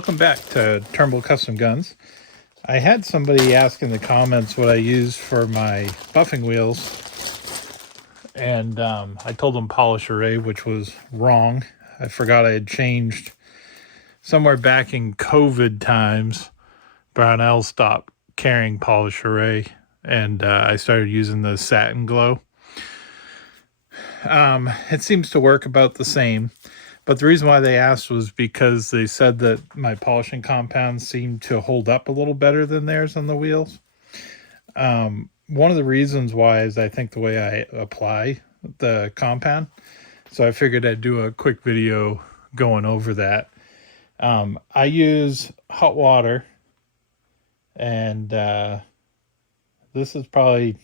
Welcome back to Turnbull Custom Guns. I had somebody ask in the comments what I use for my buffing wheels, and I told them polish array, which was wrong. I forgot I had changed somewhere back in COVID times. Brownell stopped carrying polish array, and I started using the satin glow. It seems to work about the same. But the reason why they asked was because they said that my polishing compounds seemed to hold up a little better than theirs on the wheels. One of the reasons why is I think the way I apply the compound. So I figured I'd do a quick video going over that. I use hot water, and this is probably,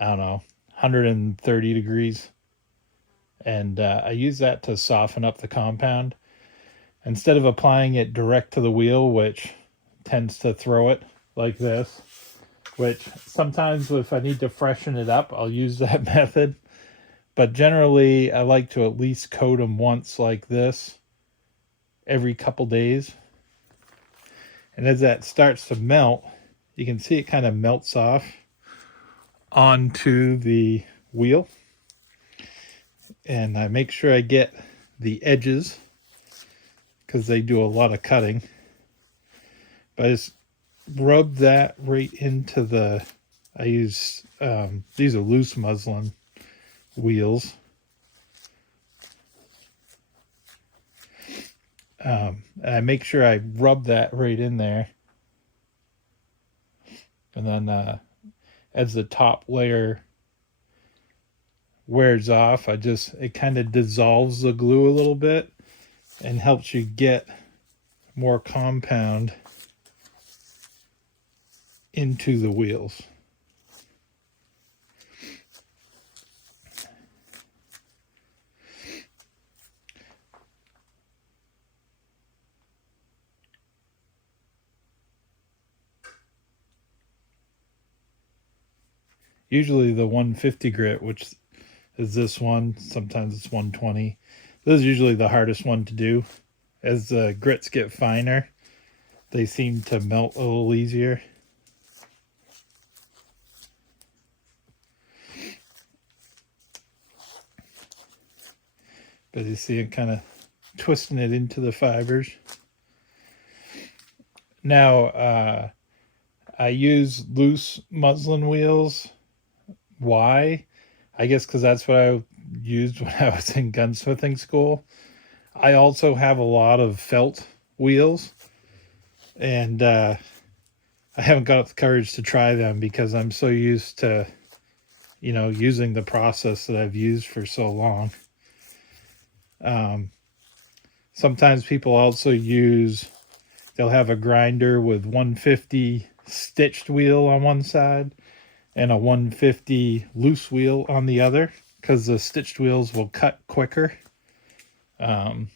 I don't know, 130 degrees. And I use that to soften up the compound. Instead of applying it direct to the wheel, which tends to throw it like this, which sometimes if I need to freshen it up, I'll use that method. But generally, I like to at least coat them once like this every couple days. And as that starts to melt, you can see it kind of melts off onto the wheel. And I make sure I get the edges because they do a lot of cutting. But I just rub that right into the, I use, these are loose muslin wheels. And I make sure I rub that right in there. And then as the top layer wears off, it kind of dissolves the glue a little bit and helps you get more compound into the wheels. Usually the 150 grit, which is this one, sometimes it's 120. This is usually the hardest one to do. As the grits get finer, they seem to melt a little easier. But you see it kind of twisting it into the fibers. Now, I use loose muslin wheels. Why? I guess because that's what I used when I was in gunsmithing school. I also have a lot of felt wheels, and I haven't got the courage to try them because I'm so used to, using the process that I've used for so long. Sometimes people also they'll have a grinder with 150 stitched wheel on one side and a 150 loose wheel on the other, because the stitched wheels will cut quicker. They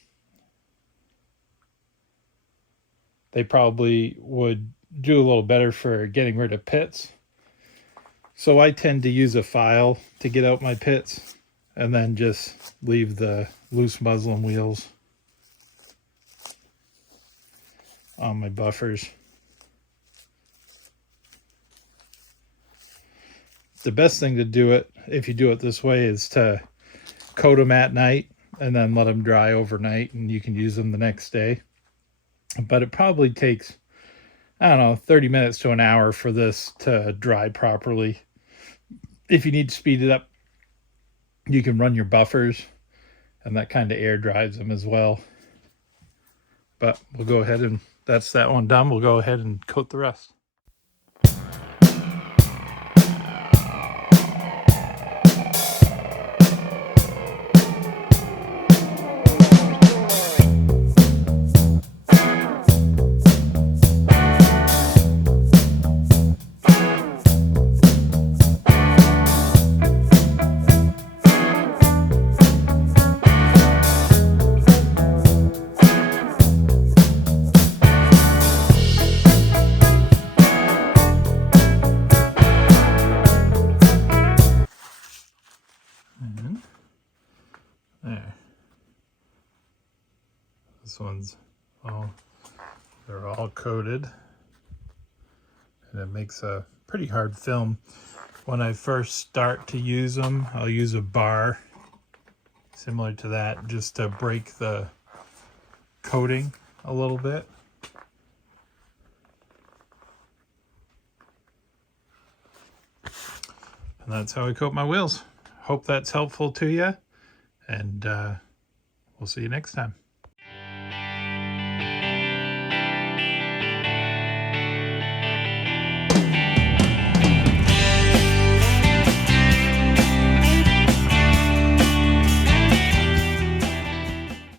probably would do a little better for getting rid of pits. So I tend to use a file to get out my pits and then just leave the loose muslin wheels on my buffers. The best thing to do it, if you do it this way, is to coat them at night and then let them dry overnight, and you can use them the next day. But it probably takes, 30 minutes to an hour for this to dry properly. If you need to speed it up, you can run your buffers, and that kind of air dries them as well. But we'll go ahead and that's that one done. We'll go ahead and coat the rest. There. This one's all They're all coated, and it makes a pretty hard film. When I first start to use them, I'll use a bar similar to that just to break the coating a little bit. And that's how I coat my wheels. Hope that's helpful to you, and we'll see you next time.